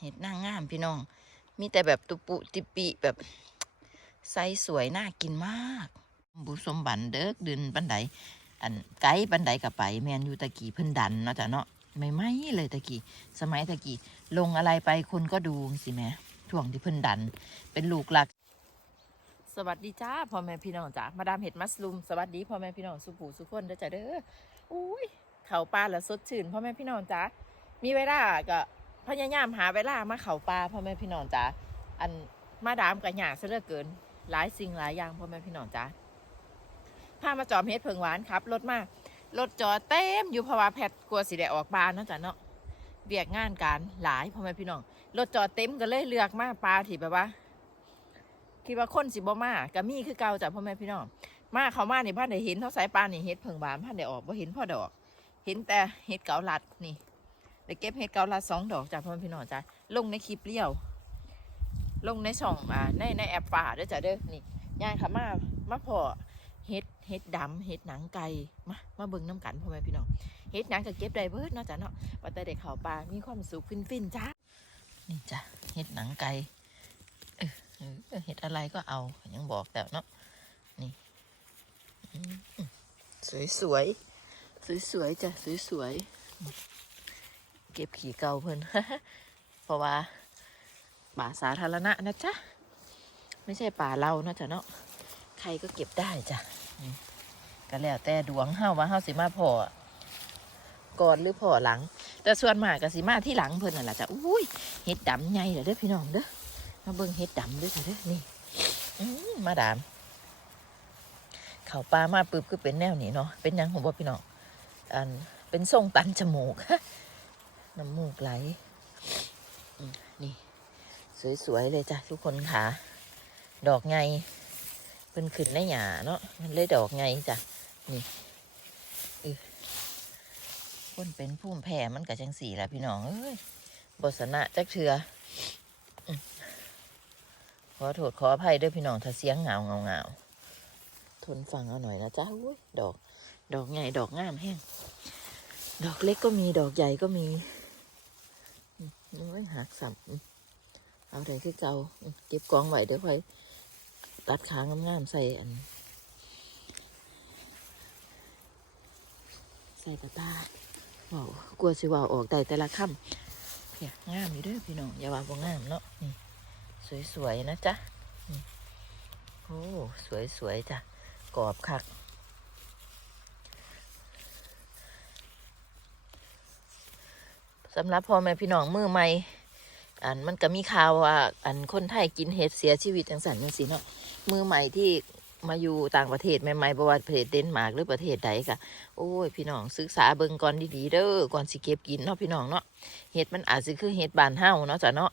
เห็ดนางงามพี่น้อง มีแต่แบบตุปุติปิแบบไซส์สวยน่ากินมาก บุสมบันเด้อเดินบันไดอันไกด์บันไดกับไป แมนอยู่ตะกี้เพิ่นดันเนาะจ้ะเนาะไม่ไหม่เลยตะกี้สมัยตะกี้ลงอะไรไปคนก็ดูสิแม่ช่วงที่เพิ่นดัน เป็นลูกหลัก สวัสดีจ้าพ่อแม่พี่น้องจ้ามาดามเห็ดมัสลูมสวัสดีพ่อแม่พี่น้องสุผูสุขคนเด้อจ้าเด้ออุ้ยเขาปลาละสดชื่นพ่อแม่พี่น้องจ้ามีเวลาก็ พยายามหาเวลามาเขาปลาพ่อแม่พี่น้องจ้าอันมาดามกับหยาซะเหลือเกิน หลายสิ่งหลายอย่างพ่อแม่พี่น้องจ้าพามาจอมเฮ็ดเพิงหวานครับรถมารถจอดเต็มอยู่เพราะว่าแพทกลัวสิได้ออกบานเนาะจ้ะเนาะเบียกงานการหลายพ่อแม่พี่น้องรถจอดเต็มก็เลยเลือกมาปลาที่แบบว่าคิดว่าคนสิบ่มาก็มีคือเก่าจ้ะพ่อแม่พี่น้องมาเขามานี่พ่านได้เห็นเท่าสายปลานี่เห็ดเพิงบานพ่านได้ออกบ่เห็นพ่อดอก เห็นแต่เห็ดเกาลัดนี่ ได้เก็บเห็ดเกาลัดสองดอกจ้ะพ่อแม่พี่น้องจ้ะลงในคลิปเลี้ยว ลงในช่องอ่าในในแอปป่าด้อจ้ะเด้อนี่ย่างค่ะมามาพอเห็ดเห็ดดำเห็ดหนังไก่มามาเบิ่งน้ำกันพ่อแม่พี่น้องเห็ดหนังก็เก็บได้เบิดเนาะจ้ะเนาะว่าแต่เด็กเขาปลามีความสุขฟินๆจ้านี่จ้ะเห็ดหนังไก่เออเห็ดอะไรก็เอายังบอกแต่เนาะนี่สวยสวยสวยสวยจ้ะสวยสวย เก็บขี่เก่าเพิ่นเพราะว่าป่าสาธารณะนะจ๊ะ ไม่ใช่ป่าเราเนาะจ้ะเนาะใครก็เก็บได้จ้ะก็แล้วแต่ดวงเฮาว่าเฮาสิมาพอก่อนหรือพอหลัง แต่ส่วนมากก็สิมาที่หลังเพิ่นนั่นแหละจ้ะอุ้ยเห็ดดำใหญ่เลยเด้อพี่น้องเด้อมาเบิ่งเห็ดดำด้วยค่ะเด้อนี่มาดามเขาปลามาปึ๊บก็เป็นแนวนี้เนาะเป็นยังผมบอกพี่น้องอันเป็นทรงตันจมูก น้ำมูกไหล นี่ สวย ๆ เลยจ้ะทุกคนค่ะ ดอกไงเป็นขึ้นในหยาเนาะมันเลยดอกไงจ้ะ นี่เออคนเป็นพุ่มแผ่มันกับจังสีแหละพี่น้อง เอ้ยบสนะจักเถือขอโทษขออภัยด้วยพี่น้องถ้าเสียงเหงาเงาเงาทนฟังเอาหน่อยนะจ๊ะอุ้ยดอก ดอกใหญ่ดอกงามแห้ง ดอกเล็กก็มีดอกใหญ่ก็มี มโอ้ยหักสับอืมเอาได้คือเก่าเก็บกองไว้เดี๋ยวค่อยตัดขางงามๆใส่อัน ใส่กระตาเว้ากลัวสิว่าออกได้แต่ละค่ำเพียงามอยู่เด้อพี่น้องอย่าว่าบ่งามเนาะนี่สวยๆนะจ๊ะโอ้สวยๆจ้ะกรอบคัก สำหรับพ่อแม่พี่น้องมือใหม่อันมันก็มีข่าวว่าอันคนไทยกินเห็ดเสียชีวิตจังสันนี่สิเนาะมือใหม่ที่มาอยู่ต่างประเทศใหม่ๆประวัติประเทศเดนมาร์กหรือประเทศใดกะโอ้ยพี่น้องศึกษาเบิ่งก่อนดีๆเด้อก่อนสิเก็บกินเนาะพี่น้องเนาะเห็ดมันอาจจะคือเห็ดบานเฮาเนาะจ้ะเนาะ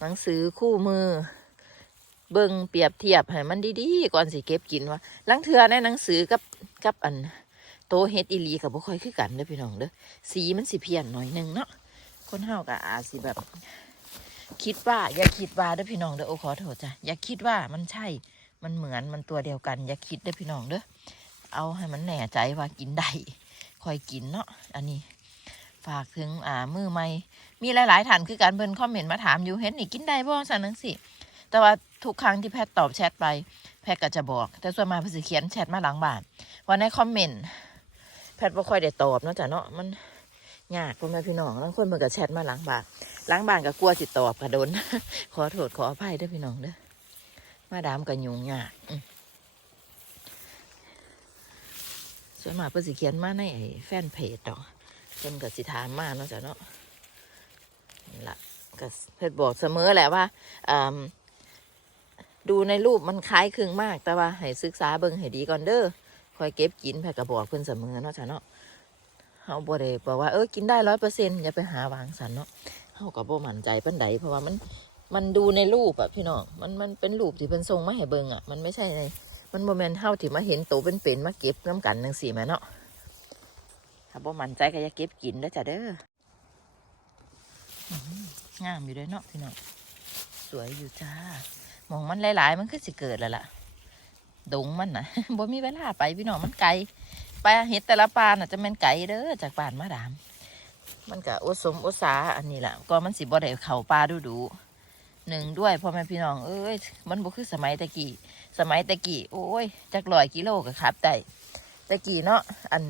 หนังสือคู่มือ เบิ่งเปรียบเทียบให้มันดีๆก่อนสิเก็บกินว่าลังเทือในหนังสือกับกับอัน โตเฮ็ดอีหลีกับบ่ค่อยคือกันเด้อพี่น้องเด้อสีมันสิเพี้ยนหน่อยหนึงเนาะคนเฮาก็อาจสิแบบ คิดว่า อย่าคิดว่าเด้อพี่น้องเด้อโอ้ขอโทษจ้ะอย่าคิดว่ามันใช่มันเหมือนมันตัวเดียวกัน อย่าคิดเด้อพี่น้องเด้อเอาให้มันแน่ใจว่ากินได้ค่อยกินเนาะอันนี้ ฝากถึงอ่ามือใหม่มีหลายๆท่านคือการเพิ่นคอมเมนต์มาถามอยู่เห็นนี่กินได้บ่สันนังสิแต่ว่าทุกครั้งที่แพทย์ตอบแชทไปแพทย์ก็จะบอก แต่ส่วนมากเพิ่นสิเขียนแชทมาหลังบ้านว่าในคอมเมนต์ พทย์บ่ค่อยได้ตอบเนาะจ้ะเนาะมันยากพ่อแม่พี่น้องบางคนเพิ่นก็แชทมาหลังบ้านหลังบ้านก็กลัวสิตอบก็โดน ขอโทษขออภัยด้อพี่น้องเด้อมาดามก็ยุ่งยากส่วนมากเพิ่นสิเขียนมาในไอ้แฟนเพจดอกเพิ่นก็สิถามมาเนาะจ้ะเนาะนี่ละก็เพชรบอกเสมอแหละว่าอ่าดูในรูปมันคล้ายคลึงมากแต่ว่าให้ศึกษาเบิ่งให้ดีก่อนเด้อ อยเก็บกินแพทย์ก็บอกเพิ่อนเสมอเนาะจ้ะเนาะเฮาบ่ได้บอกว่าเออกินได้ร้อยเปอร์เซ็นต์อย่าไปหาวางสันเนาะเฮาก็บ่มั่นใจปานใดเพราะว่ามันมันดูในรูปอะพี่น้องมันมันเป็นรูปที่เพิ่นส่งมาให้เบิงอะมันไม่ใช่ในมันบ่แม่นเฮาที่มาเห็นโตเป็นๆมาเก็บน้ำกันจังซี่แหมเนาะถ้าบ่มั่นใจก็อย่าเก็บกินเด้จ้ะเด้องามอยู่ด้วยเนาะพี่น้องสวยอยู่จ้ามองมันหลาย ๆ มันคือสิเกิดแล้วล่ะ ดงมันนะบ่มีเวลาไปพี่น้องมันไกลไปเห็ดแต่ละปลาน่ะจะเป็นไกลเด้อจากบ้านมาดาม มันก็อุสมอุสาอันนี้แหละก็มันสิบ่ได้เข้าป่าดูดูหนึ่งด้วยพ่อแม่พี่น้องเอ้ยมันบ่คือสมัยตะกี้สมัยตะกี้โอ้ยจักร้อยกิโลก็ขับได้ตะกี้เนาะอัน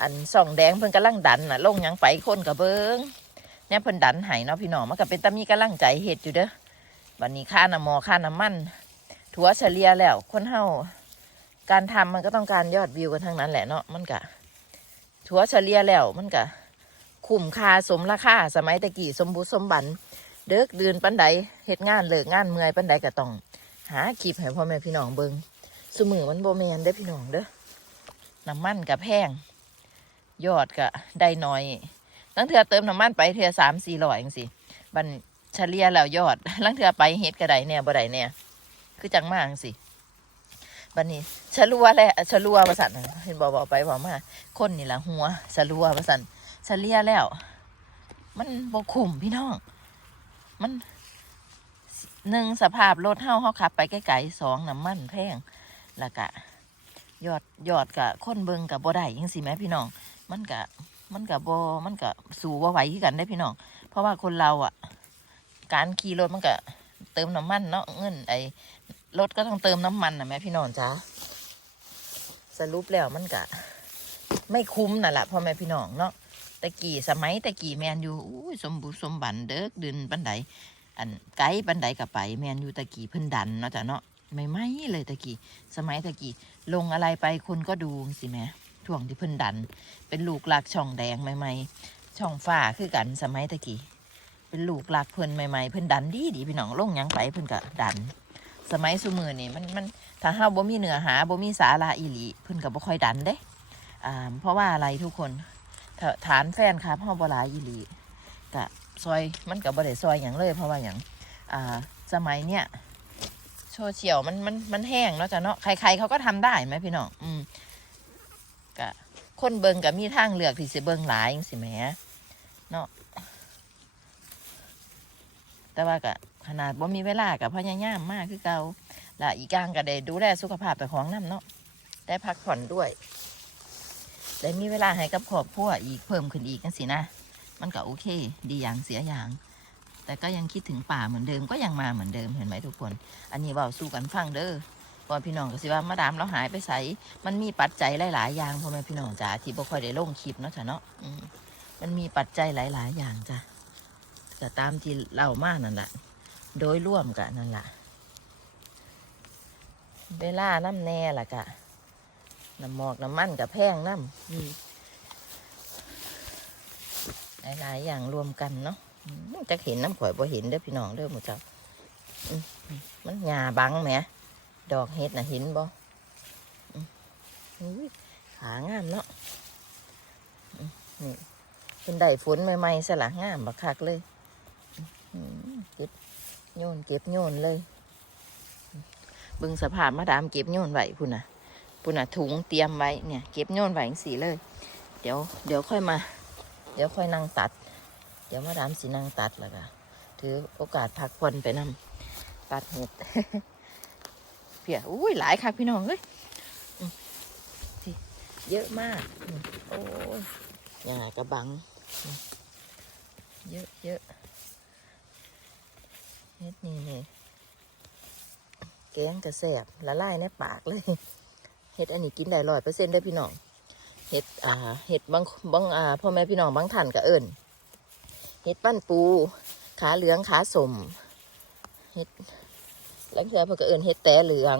อันส่องแดงเพิ่นกำลังดันน่ะลงยังไปคนกับเบิงเนี่ยเพิ่นดันให้เนาะพี่น้องมันก็เป็นตามีกำลังใจเฮ็ดอยู่เด้อวันนี้ค่าน้ำมอค่าน้ำมัน ถัวเฉลี่ยแล้วคนเฮาการทำมันก็ต้องการยอดวิวกันทั้งนั้นแหละเนาะมันก็ถัวเฉลี่ยแล้วมันก็คุ้มค่าสมราคาสมัยตะกี้สมบูสมบันเด็กเดือนปันใดเฮ็ดงานเลิกงานเมื่อยปันใดก็ต้อง หาคลิปให้พ่อแม่พี่น้องเบิงสมือมันโบแมนเด้พี่น้องเด้อน้ำมันกับแพงยอดก็ได้น้อยลังเทือเติมน้ำมันไปเทือสามสี่ร้อยจังสิบันเฉลี่ยแล้วยอดลังเทือไปเฮ็ดก็ได้เนี่ยบ่ได้เนี่ย คือจังมากสิบันนี้ชะลัวแหละชะลัวประสันน่ะเห็นบอกบอกไปบอกมาคนนี่ละหัวชะลัวประสันเฉลี่ยแล้ว มันบ่คุ้มพี่น้อง มันหนึ่งสภาพรถเฮาเฮาขับ ไปไกลๆสองน้ำมันแพงแล้วก็ยอดยอดกับคนเบิงกับบ่ได้ยังสิแม่พี่น้อง มันกะมันกะบมันกะสู่ว่าไหวคือกันได้พี่น้อง เพราะว่าคนเราอะ การขี่รถมันกะเติมน้ำมันเนาะเงินไอ รถก็ต้องเติมน้ำมันนะแม่พี่น้องจ้าสรุปแล้วมันกะ ไม่คุ้มน่ะละพ่อแม่พี่น้องเนาะตะกี้สมัยตะกี้แมนอยู่อุ้สมบุสมบันเด้อดึนปันไดอันไกด์ปันไดกับไป แมนอยู่ตะกี้เพิ่นดันเนาะจ้ะเนาะไม่ไม่เลยตะกี้สมัยตะกี้ลงอะไรไปคนก็ดูสิแม่ช่วงที่เพิ่นดัน เป็นลูกหลักช่องแดงใหม่ๆช่องฟ้าคือกันสมัยตะกี้เป็นลูกหลักเพิ่นใหม่ๆเพิ่นดันดีดีพี่น้องลงยังไปเพิ่นก็ดัน สมัยสุมือนี่มันมันถ้าเฮาบ่มีเนื้อหาบ่มีสาระอีหลีเพิ่นก็บ่ค่อยดันเด้อ่าเพราะว่าอะไรทุกคนฐานแฟนครับเฮาบ่หลายอีหลีก็ซอยมันก็บ่ได้ซอยหยังเลย เพราะว่าหยังอ่าสมัยเนี้ยโซเชียลมันมันมันแห้งเนาะจ้ะเนาะใครๆเขาก็ทำได้ไหมพี่น้องอืมก็คนเบิงกับมีทางเลือกที่สิเบิงหลายจังสิแหมเนาะแต่ว่าก็ ขนาดบ่มีเวลากับพยายามมากคือเกาและอีกอย่างก็ได้ดูแลสุขภาพแต่ของน้ำเนาะได้พักผ่อนด้วยได้มีเวลาให้กับครอบครัวอีกเพิ่มขึ้นอีกกันสินะ มันก็โอเค ดีอย่างเสียอย่าง แต่ก็ยังคิดถึงป่าเหมือนเดิมก็ยังมาเหมือนเดิมเห็นไหมทุกคน อันนี้เว่าสู้กันฟังเด้อก่อพี่น้องก็สิว่ามาดามเราหายไปใสมันมีปัจจัยหลาย ๆ อย่างพ่อแม่พี่น้องจ๋าที่บ่ค่อยได้ลงคลิปเนาะจ้ะเนาะมมันมีปัจจัยหลาย ๆ อย่างจ้ะก็ตามที่เล่ามานั่นแหละ โดยร่วมกันนั่นแหละเวลาน้ำแน่ล่ะกะน้ำหมอกน้ำมันกับแพงน้ำอืมหลายๆอย่างรวมกันเนาะอืมจะเห็นน้ำข่อยบ่เห็นเด้อพี่น้องเด้อหมูเจ้าอืมมันหยาบังแหมดอกเห็ดน่ะเห็นบ่อุ๊ยขางามเนาะอืมนี่เป็นได้ฝนใหม่ๆสละงามบักคักเลยอืมเก็บ โยนเก็บโยนเลย บึงสภาพมาดามเก็บโยนไว้พุ่นน่ะพุ่นน่ะถุงเตรียมไว้เนี่ย เก็บโยนไว้สีเลย เดี๋ยวเดี๋ยวค่อยมา เดี๋ยวค่อยนั่งตัด เดี๋ยวมาดามสินั่งตัดแล้วก็ถือโอกาสพักผ่อนไปนำตัดเห็ดเพียอุ้ยหลายค่ะพี่น้องเอ้ยเยอะมาก โอ้ยหญ้ากระบัง เยอะเยอะ เฮ็ดนี่แกงกระแสบละลายในปากเลยเฮ็ดอันนี้กินได้ร้อยเปอร์เซ็นต์ได้พี่น้องเฮ็ดอ่าเฮ็ดบางบางอ่าพ่อแม่พี่น้องบางท่านก็เอิ้นเฮ็ดปั้นปู ขาเหลืองขาสมเฮ็ดแล้วเพื่อเพิ่นก็เอิ้นเฮ็ดแต่เหลือง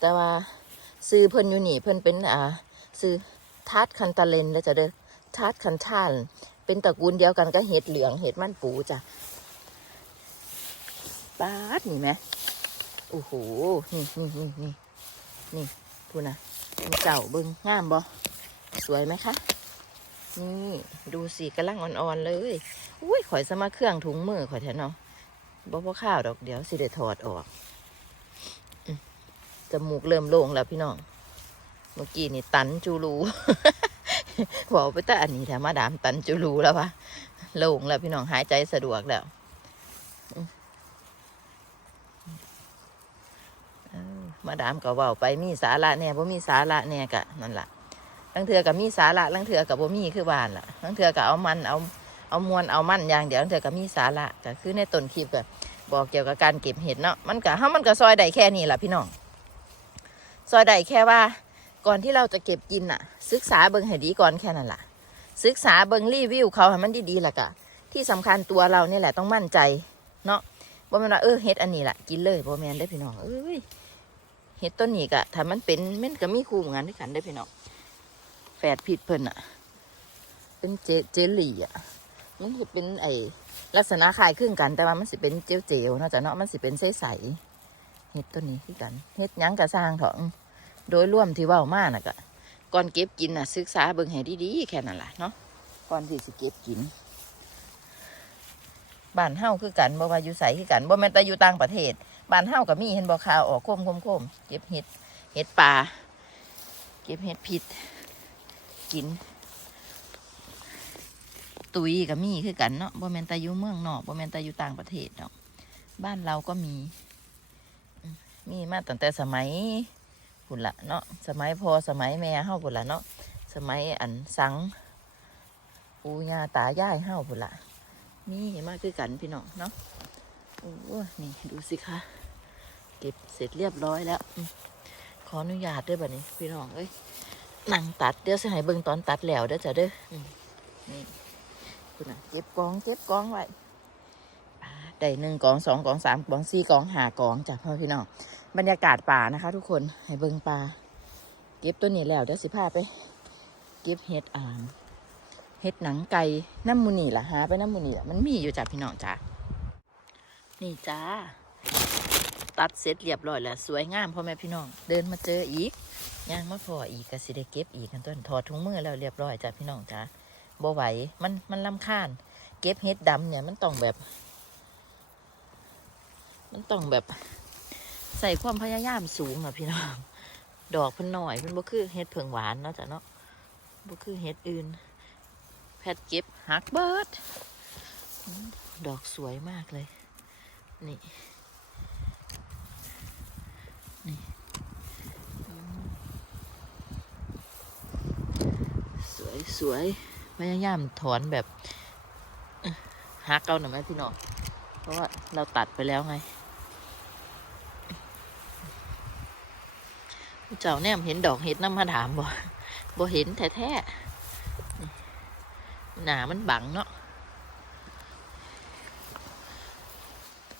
แต่ว่าซื้อเพิ่นอยู่นี่ เพิ่นเป็นอ่าซื้อทาร์ตคันตาเลนแล้วจะเด้อทาร์ตคันชาลเป็นตระกูลเดียวกันก็เห็ดเหลืองเห็ดมันปูจ้ะ บาดนี่ไหมโอ้โห นี่นี่นี่นี่นี่พูนะเก่าเบิ้งงามบ่สวยไหมคะ นี่ดูสิกำลังอ่อนๆเลยอุ้ยข่อยสมาเครื่องถุงมือข่อยแทนเนาะบ่พอข้าวดอกเดี๋ยวสิได้ถอดออกจมูกเริ่มโล่งแล้วพี่น้อง เมื่อกี้นี่ตันจูรูบอกไปแต่อันนี้แถมมาดามตันจูรูแล้ววะโล่งแล้วพี่น้องหายใจสะดวกแล้วอืมเออ มาดามก็เว่าไปมีสาระแน่บ่มีสาระแน่กะนั่นล่ะลังเทือกับมีสาระลังเทือกับบ่มีคือบ้านล่ะลังเทือกับเอามันเอาเอามวนเอามันอย่างเดียวลังเทือกับมีสาระก็คือในต้นคลิปก็บอกเกี่ยวกับการเก็บเห็ดเนาะมันก็เฮามันก็ซอยได้แค่นี้ล่ะพี่น้องซอยได้แค่ว่าก่อนที่เราจะเก็บกินน่ะ ศึกษาเบิ่งให้ดีก่อนแค่นั้นล่ะ ศึกษาเบิ่งรีวิวเขาให้มันดีๆล่ะกะที่สำคัญตัวเราเนี่ยแหละต้องมั่นใจเนาะบ่แม่นว่าเออเฮ็ดอันนี้ล่ะกินเลยบ่แม่นได้พี่น้องเอ้ย เฮ็ดต้นนี้กะถ้ามันเป็นเมันก็มีคู่เหมือนกันด้วยกันได้พี่น้องแฝดผิดเพิ่นอะเป็นเจเจลลี่อะมันสิเป็นไอลักษณะคล้ายคลึงกัน แต่ว่ามันสิเป็นเจลเจลๆนาะจ้ะเนาะมันสิเป็นใสๆเฮ็ดต้นนี้คือกันเฮ็ดยังกะสร้างเถอะโดยร่วมที่ว้ามาน่ะก็ก่อนเก็บกินน่ะศึกษาเบิ่งให้ดีๆแค่นั้นล่ะเนาะก่อนที่สิเก็บกินบ้านเฮาคือกันบ่ว่าอยู่ไสคือกันบ่แม่นแต่อยู่ต่างประเทศ บ้านเฮาก็มีเห็นบ่ข่าวออกโคมโคมโคมเก็บเห็ดเห็ดป่า เก็บเห็ดผิดกิน ตุยก็มีคือกันเนาะบ่แม่นแต่อยู่เมืองนอกบ่แม่นแต่อยู่ต่างประเทศเนาะบ้านเราก็มี มีมาตั้งแต่สมัยพุ่นละเนาะสมัยพอสมัยแม่เฮาพุ่นละเนาะสมัยอันสังปู่ย่าตายายเฮาพุ่นละนี่มาคือกันพี่น้องเนาะโอ้นี่ดูสิคะ ก็บเสร็จเรียบร้อยแล้ว ขออนุญาตด้วยบัดนี้ พี่น้องเอ้ยนั่งตัดเดี๋ยวสิให้เบิ่งตอนตัดแล้วเด้อจ้ะเด้อนี่คุณน่ะเก็บกองเก็บกองไว้อ่าได้หนึ่งกองสองกองสามกองสี่กองห้ากองจ้ะพ่อพี่น้องบรรยากาศป่านะคะ ทุกคนให้เบิ่งป่าเก็บตัวนี้แล้วเดี๋ยวสิพาไป เก็บเห็ดอ่านเฮ็ดหนังไก่น้ำมูนี่ล่ะหาไปน้ำมูนี่ล่ะมันมีอยู่จ้ะพี่น้องจ้านี่จ้า ตัดเสร็จเรียบร้อยแล้วสวยงามพ่อแม่พี่น้อง เดินมาเจออีกย่างมาพออีกก็สิได้เก็บอีกกันต้นถอดถุงมือแล้วเรียบร้อยจ้ะพี่น้องจ้าบ่ไหวมันมันลำคาญ เก็บเฮ็ดดำเนี่ยมันต้องแบบ มันต้องแบบ ใส่ความพยายามสูงอะพี่น้อง ดอกพิ่นหน่อยเพิ่นบ่คือเฮ็ดเผิงหวานเนาะจ้ะเนาะบ่คือเฮ็ดอื่น แพทเก็บหักเบิดอืมดอกสวยมากเลย นี่ นี่สวยสวยพยายามถอนแบบเอ่อหักเอาหน่อยไหมพี่น้องเพราะว่าเราตัดไปแล้วไงเจ้าเนี่ยเห็นดอกเห็ดน้ำมาถามบ่บ่เห็นแท้ๆหนามันบังเนาะ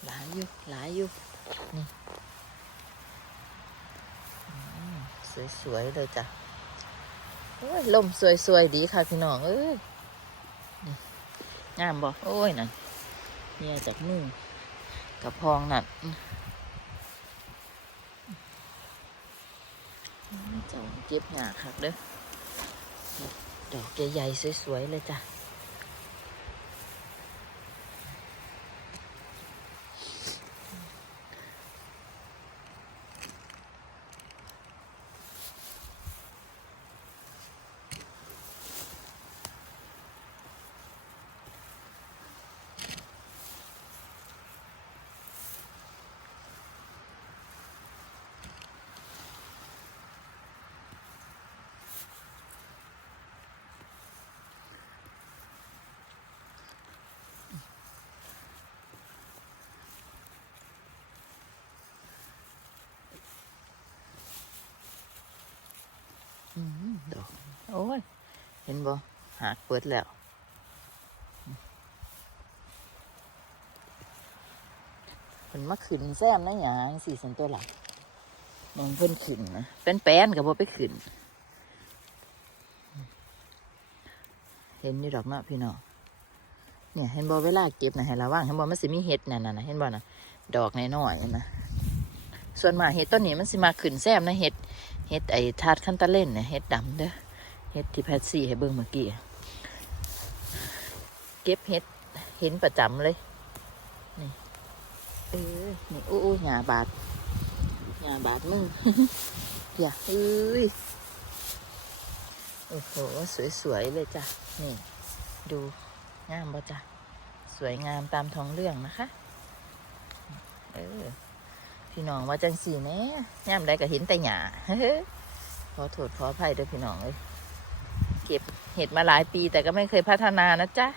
หลายอยู่หลายอยู่นี่อืม สวยๆเลยจ้ะโอ้ยลมสวยๆดีค่ะพี่น้องเอ้ยงามบ่โอ้ยนั่นเนี่ยจากมือกับพองนั่นอืมเจ้าเจ็บหนาคักเด้อดอกใหญ่ๆสวยๆเลยจ้ะ ดอกโอ้ย เห็นบ่หากเปิดแล้วเพิ่นมาขึ้นแซมนะหยางสี่สันตัวหลักมองเพิ่นขึ้นนะเป็นแป้นกับบ่ไปขึ้นเห็นนี่ดอกเนาะพี่น้องเนี่ยเห็นบ่เวลาเก็บนะให้ระวังเห็นบ่มันสิมีเห็ดนั่นน่ะนะเห็นบ่นะดอกน้อยๆนะส่วนมากเห็ดต้นนี้มันสิมาขึ้นแซมนะเห็ด เฮ็ดไอ้ทาดคันตะเล่นเนี่ยเฮ็ดดำเด้อเฮ็ดที่แพทซี่ให้เบิ่งเมื่อกี้เก็บเฮ็ดเห็นประจำเลย นี่ เออ นี่อู้อู้หยาบาดหยาบาดมืออย่าเอ้ยโอ้โห สวย ๆ เลยจ้ะ นี่ ดูงามบ่จ้ะ สวยงามตามท้องเรื่องนะคะ เออ พี่น้องว่าจังสี่แม่ย่ำใดก็เห็นแต่หยาขอโทษขออภัยด้วยพี่น้องเลยเก็บเห็ดมาหลายปีแต่ก็ไม่เคยพัฒนานะจ๊ะ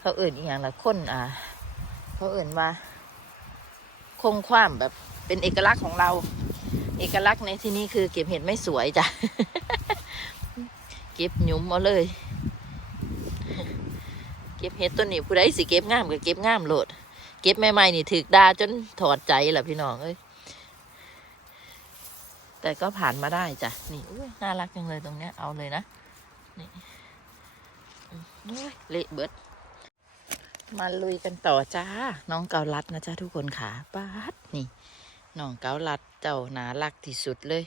เขาเอื่นอีกอย่างละคนอ่า เขาเอื่นว่า คงความแบบเป็นเอกลักษณ์ของเรา เอกลักษณ์ในที่นี้คือ เก็บเห็ดไม่สวยจ้ะเก็บหยุมเอาเลย เก็บเห็ดตัวนี้ผู้ใดสิเก็บงามก็เก็บงามโหลด ก็บใหม่ๆนี่ถึกดาจนถอดใจแหละพี่น้องเอ้ยแต่ก็ผ่านมาได้จ้ะนี่อุ้ยน่ารักจังเลยตรงเนี้ยเอาเลยนะนี่อืมอุ้ยเละเบิดมาลุยกันต่อจ้า น้องเกาลัดนะจ้าทุกคนขาป้าดนี่น้องเกาลัดเจ้าหนารักที่สุดเลย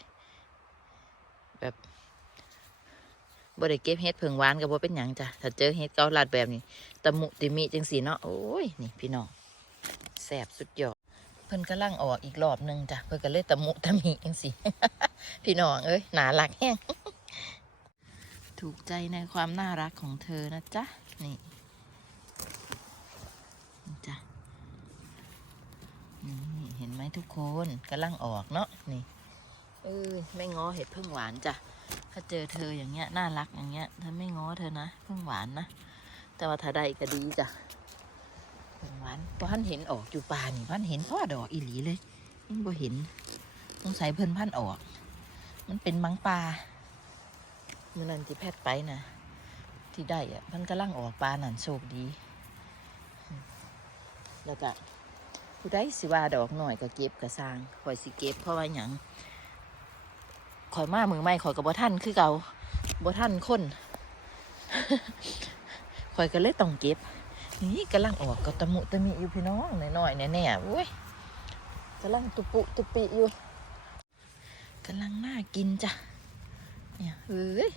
แบบบ่ได้เก็บเฮ็ดเพิงหวานกับบ่เป็นหยังจ้ะถ้าเจอเฮ็ดเกาลัดแบบนี้ตะมุติมิจังสีเนาะโอ้ยนี่พี่น้อง สบสุดยอด เพิ่นกำลังออกอีกรอบหนึงจ้ะ เพิ่นก็เลยตะมุตะมิจังสีพี่น้องเอ้ยหนารักแห้งถูกใจในความน่ารักของเธอนะจ๊ะ นี่จ้ะนี่เห็นไหมทุกคนกำลังออกเนาะนี่เออไม่ง้อเห็ดพึ่งหวานจ้ะถ้าเจอเธออย่างเงี้ยน่ารักอย่างเงี้ยถ้าไม่ง้อเธอนะพึ่งหวานนะแต่ว่าถ้าได้ก็ดีจ้ะ พึ่งหวานเพราะท่านเห็นออกอยู่ป่านี่พันเห็นพ่อดอกอีหลีเลยยังบ่เห็นสงสัยเพิ่นพันออก มันเป็นมังปลาเมื่อนั้นที่แพทย์ไปนะที่ได้อะเพิ่นกำลังออกปลานั่นโชคดี แล้วก็ผู้ใดสิว่าดอกหน่อยก็เก็บกระสร้างคอยสิเก็บเพราะว่าหยังคอยมามือไม่คอยกับบ่ท่านคือเก่าบ่ท่านคนคอยก็เลยต้องเก็บ นี่กำลังออกก็ตะมุตะมิอยู่พี่น้องหน่อยๆแน่ๆอุ้ยกำลังตุปุตุปิอยู่กำลังน่ากินจ้ะเนี่ยเอ้ย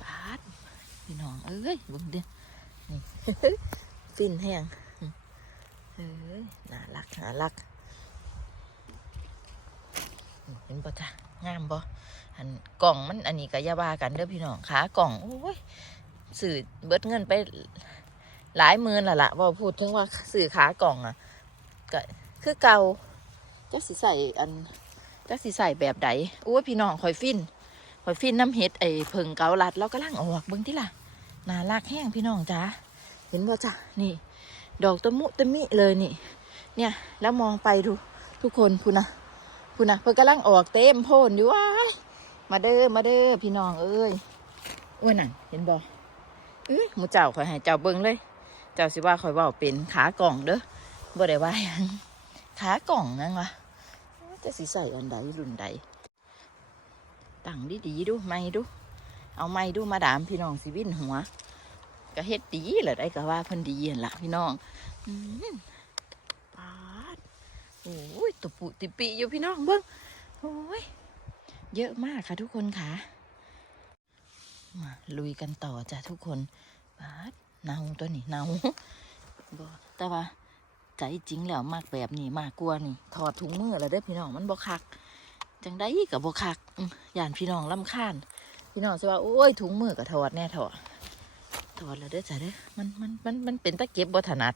ปาดพี่น้องเอ้ยบิ่งเด้อนี่ฟินแห้งเอ้ยน่ารักน่ารักเห็นปะจ้ะงามบ่อันกล่องมันอันนี้ก็ยาว่ากันเด้อพี่น้องขากล่องโอ้ยสื่อเบิดเงินไป หลายหมื่นและละว่าพูดถึงว่าสื่อขากล่องอะก็คือเก่าจักสิใส่อันจักสิใส่แบบใดโอ้ยพี่น้องคอยฟินคอยฟินน้ำเห็ดไอ้เพิงเกาลัดแล้วก็ล่างออกเบิ่งที่ล่ะน่ารักแห้งพี่น้องจ้าเห็นบ่จ้ะนี่ ดอกตะมุตะมิเลยนี่ เนี่ย แล้วมองไปดูทุกคนคุณนะคุณนะเพิ่งกำลังออกเต็มโพนอยู่ว้ามาเด้อมาเด้อพี่น้องเอ้ยอ้วนน่ะเห็นบ่เอ้ยหมูเจ้าคอยให้เจ้าเบิ่งเลย เจ้าสิว่าคอยว่าเป็นขากล่องเด้อบ่ได้ว่ายังขากล่องนั่นวะจะสิใส่อันใดรุ่นใดตั้งดีๆดูไม่ดู เอาไม่ดูมาดามพี่น้องสิวินหัวก็เฮ็ดดีแหละได้ก็ว่าเพิ่นดีหั่นละพี่น้องอืมปาดโอ้ยตุปุติปิอยู่พี่น้องเบิ่งโอ้ยเยอะมากค่ะทุกคนค่ะมาลุยกันต่อจ้ะทุกคนปาด เนาตัวนี้เนาบ่แต่ว่าใจจริงแล้วมากแบบนี้มากกลัวนี่ถอดถุงมือแล้วเด้อพี่น้องมันบ่คัก จังได้กับบ่คักอย่านพี่น้องลำคาญพี่น้องสิว่าโอ้ยถุงมือก็ถอดแน่ถอดถอดแล้วเด้อจ้ะเด้อมันมันมันมันเป็นตะเก็บบ่ถนัด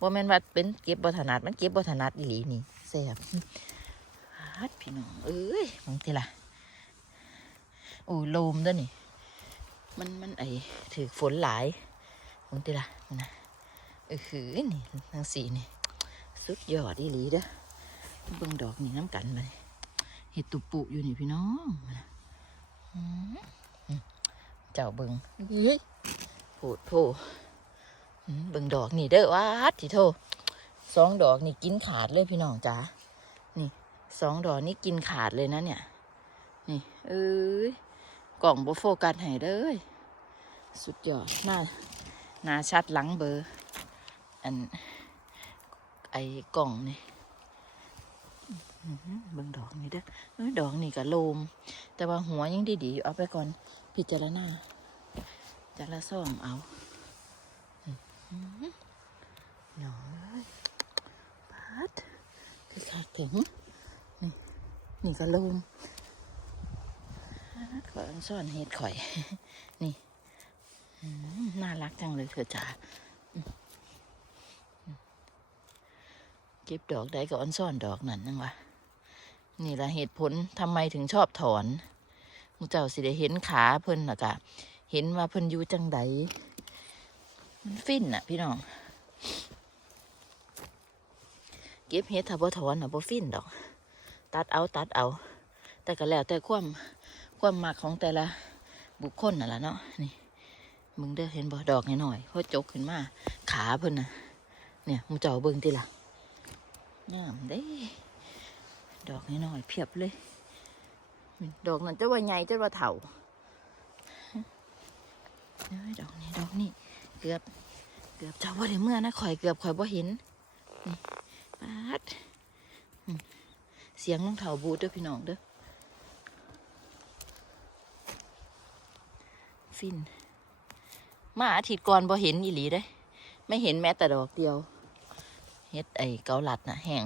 บ่แม่นว่าเป็นเก็บบ่ถนัดมันเก็บบ่ถนัดอีหลีนี่แซ่บฮัดพี่น้องเอ้ยบางทีละโอ้ลมด้อนี่ มันมันไอถือฝนหลาย บางทีล่ะนะเออคือนี่ทั้งสีนี่ สุดยอดอีหลีเด้อเบิ่งดอกนี่น้ำกันเลยเห็ดตุปุอยู่นี่พี่น้องเจ้าเบิ่งเฮ้ยโผดโผอืมเบิ่งดอกนี่เด้อวัดที่โทสองดอกนี่กินขาดเลยพี่น้องจ๋านี่สองดอกนี่กินขาดเลยนะเนี่ย นี่เอ้ยกล่องโบโฟกัสให้เด้อสุดยอดน้า น้าชัดหลังเบอร์ อัน ไอ้กล่องนี่เบิ่งดอกนี่เด้อดอกนี่ก็โลม แต่ว่าหัวยังดีๆอยู่เอาไปก่อน พิจารณาจะละซ่อมเอาอื้อหือหน่อยปัดคือขาเก่งนี่นี่ก็ลมขอยอันซ่อนเห็ดข่อย นี่ น่ารักจังเลยเธอจ๋าเก็บดอกได้ก็อันซ่อนดอกนั่นนังวะนี่ละเหตุผลทำไมถึงชอบถอนมูเจ้าสิได้เห็นขาเพิ่นน่ะกะ เห็นว่าเพิ่นอยู่จังใดมันฟินอะ พี่น้อง เก็บเฮ็ดถ้าบ่ถอนน่ะบ่ฟินดอก ตัดเอาตัดเอา แต่ก็แล้วแต่ความความมักของแต่ละบุคคลน่ะล่ะเนาะนี่ มึงเด้อเห็นบ่ดอกหน่อยๆพอจกขึ้นมา ขาเพิ่นนะเนี่ยมึงเจ้าเบิ่งติล่ะงามเด้ ดอกน้อยเพียบเลย ดอกนั้นจะว่าใหญ่จะว่าเถ่าเอ้ยดอกนี้ดอกนี้เกือบ เกือบจะว่าได้เมื่อนะข่อยเกือบข่อยบ่เห็นนี่ปาดเสียงรองเท้าบูทเด้อพี่น้องเด้อฟิน มาอาทิตย์ก่อนบ่เห็นอีหลีเด้ ไม่เห็นแม้แต่ดอกเดียวเฮ็ดไอ้เกาลัดนะแห้ง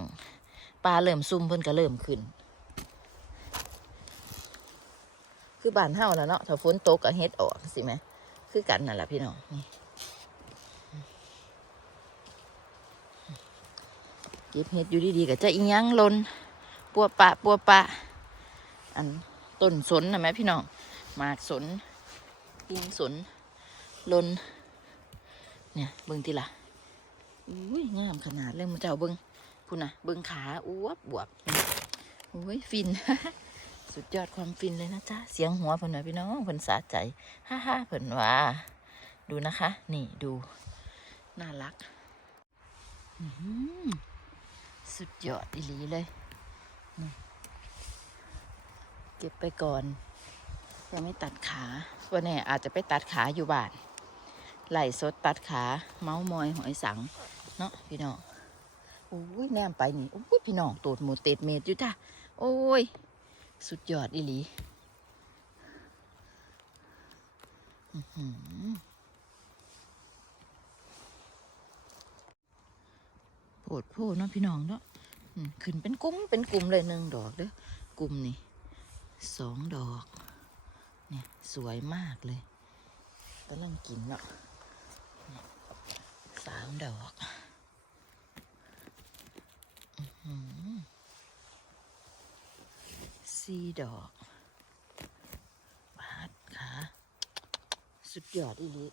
ปลาเริ่มซุ่มเพิ่นก็เริ่มขึ้น คือบ้านเฮาแล้วเนาะถ้าฝนตกก็เฮ็ดออกสิแหมคือกันนั่นแหละพี่น้องนี่เก็บเฮ็ดอยู่ดีๆก็จะอีหยังลนปัวปะปัวปะ อันต้นสนนะแม่พี่น้องหมากสนกิ่งสน ลนเนี่ยเบิ่งทีละอุ้ยงามขนาดเลยมึงเจ้าเบิ่งพุ่นะเบิ่งขาอ้วบบวบอุ้ยฟิน สุดยอดความฟินเลยนะจ๊ะเสียงหัวเพิ่นหน่อยพี่น้องเพิ่นสะใจฮ่าฮ่าเพิ่นว่าดูนะคะ นี่ดู น่ารักอื้อหือสุดยอดอีหลีเลย เก็บไปก่อนยังไม่ตัดขาวันนี้อาจจะไปตัดขาอยู่บ้าน ไหลสดตัดขา เมาส์มอยหอยสัง เนาะพี่น้องโอ้ยแนมไปนี่โอ้ยพี่น้องตูดหมูเตดเมตรอยู่จ้ะโอ้ย สุดยอดอีหลีอื้อหือโผดเนาะพี่น้องเนาะขึ้นเป็นกลุ่มเป็นกลุ่มเลยหนึ่งดอกเด้อกลุ่มนี่สองดอก เนี่ย สวยมากเลยกำลังกินเนาะ สามดอกสี่ดอกบาดขาสุดยอดอีหลี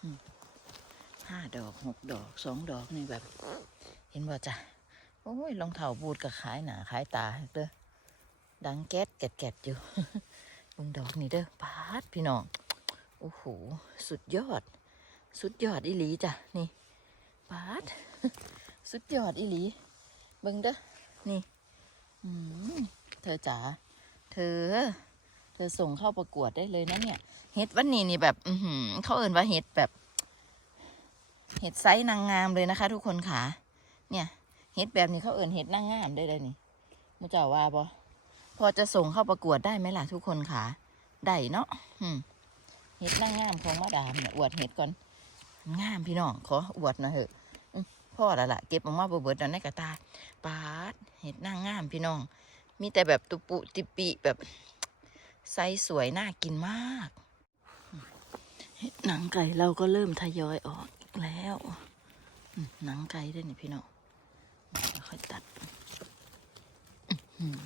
อืมห้าดอกหกดอกสองดอกนี่แบบ เห็นบ่จ้ะโอ้ยรองเท้าบูดกับขายหนาขายตาเด้อดังแก๊สแกดแกดอยู่เบงดอกนี่เด้อปาดพี่น้อง โอ้โห สุดยอด สุดยอดอีหลีจ้ะนี่ปาดสุดยอดอีหลีเบิ่งเด้อนี่เธอจ๋าเธอ เธอส่งเข้าประกวดได้เลยนะเนี่ยเฮ็ดวันนี้นี่แบบ อืเขาเอ่นว่าเฮ็ดแบบเฮ็ดไซส์นางงามเลยนะคะ ทุกคนค่ะ เนี่ยเฮ็ดแบบนี้เขาเอ่นเฮ็ดนางงามได้เลยนี่มุเจ้าว่าปะพอจะส่งเข้าประกวดได้ไหมล่ะทุกคนค่ะ ได้เนาะเฮ็ดนางงามของมาดามเนี่ยอวดเฮ็ดก่อน งามพี่น้องขออวดนะเหอะอืมพ่อละล่ะเก็บออกมาเบิดๆนั่นในกระตาปาดเห็ดนางงามพี่น้อง มีแต่แบบตุปุติปิแบบไซส์สวยน่ากินมากเห็ดหนังไก่เราก็เริ่มทยอยออกอีกแล้วหนังไก่ด้วยนี่พี่น้องค่อยตัดอืม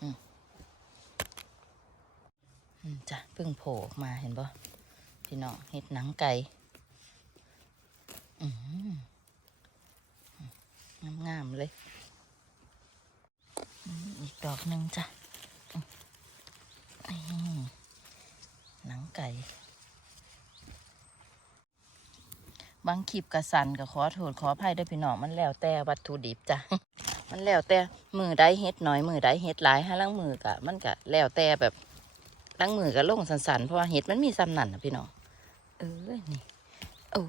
อืมจ้ะเพิ่งโผล่มาเห็นปะพี่น้องเห็ดหนังไก่ งามๆเลย อีกดอกหนึ่งจ้ะหนังไก่ บางคลิปกระสันก็ขอโทษขออภัยด้วยพี่น้องมันแล้วแต่วัตถุดิบจ้ะ มันแล้วแต่มือได้เฮ็ดน้อย มือได้เฮ็ดหลายห้าลังมือกะ มันกะแล้วแต่แบบลังมือก็ลงสันๆเพราะว่าเฮ็ดมันมีซ้ำนั่นนะพี่น้อง เออนี่ โอ้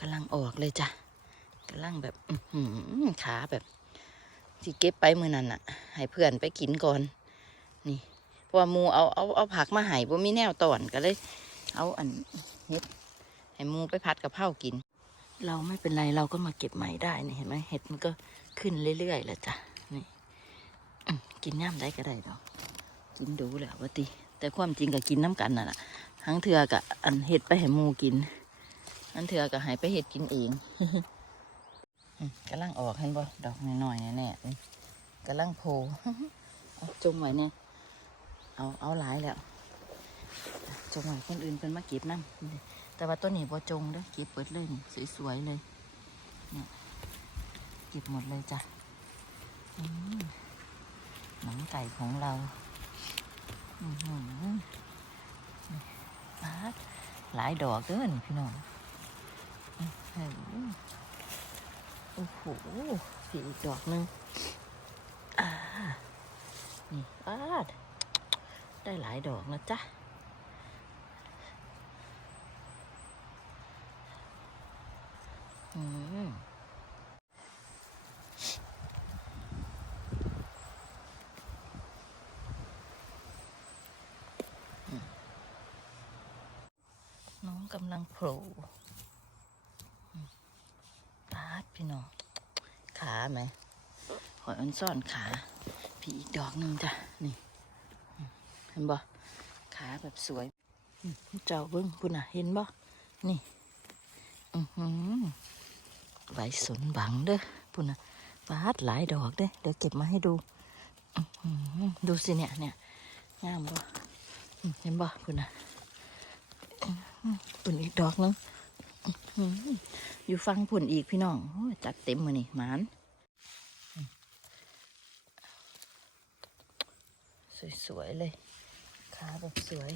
กำลังออกเลยจ้ะกำลังแบบอืขาแบบที่เก็บไปมือนั่นน่ะให้เพื่อนไปกินก่อน นี่เพราะว่ามูเอาเอาเอาผักมาให้บ่มีแนวตอนก็เลย เอาอันเฮ็ดให้มูไปพัดกับเผากิน เราไม่เป็นไรเราก็มาเก็บใหม่ได้นี่เห็นไหมเห็ดมันก็ขึ้นเรื่อยๆแล้วจ้ะนี่กินย่ำได้ก็ได้ดอกกินดูแหละว่าติแต่ความจริงก็กินน้ำกันน่ะนะทั้งเถือกับอันเห็ดไปให้มูกิน อันเถื่อก็หายไปเห็ดกินเองอืมกำลังออกเห็นบ่ดอกน้อยๆแน่ๆนี่กำลังโผล่จมไว้เนี่ยเอาเอาหลายแล้วจงไว้คนอื่นเพิ่นมาเก็บน้ำแต่ว่าต้นนี้บ่จงเด้อเก็บเปิดเลยนี่สวยๆเลยเนี่ยเก็บหมดเลยจ้ะหนังไก่ของเราหลายดอกเด้อนพี่น้อง โอ้โหสีอีกดอกหนึงอ่านี่ปาได้หลายดอกนะจ๊ะอืมน้องกำลังโผล่ พี่น้อง ขาไหมหอยอันซ่อนขา พี่อีกดอกหนึ่งจ้ะ นี่ เห็นบ่ขาแบบสวย เจ้าเบิ้งพุ่นน่ะ เห็นบ่นี่ อือหือใบสนบังเด้อพุ่นน่ะปาดหลายดอกเด้อเดี๋ยวเก็บมาให้ดู ดูสิเนี่ยเนี่ยงามบ่เห็นบ่พุ่นน่ะอื้อหือพุ่นอีกดอกนึง อยู่ฟังผุ่นอีกพี่น้องจัดเต็มมือนี่หมานสวย ๆ เลย ขาแบบสวย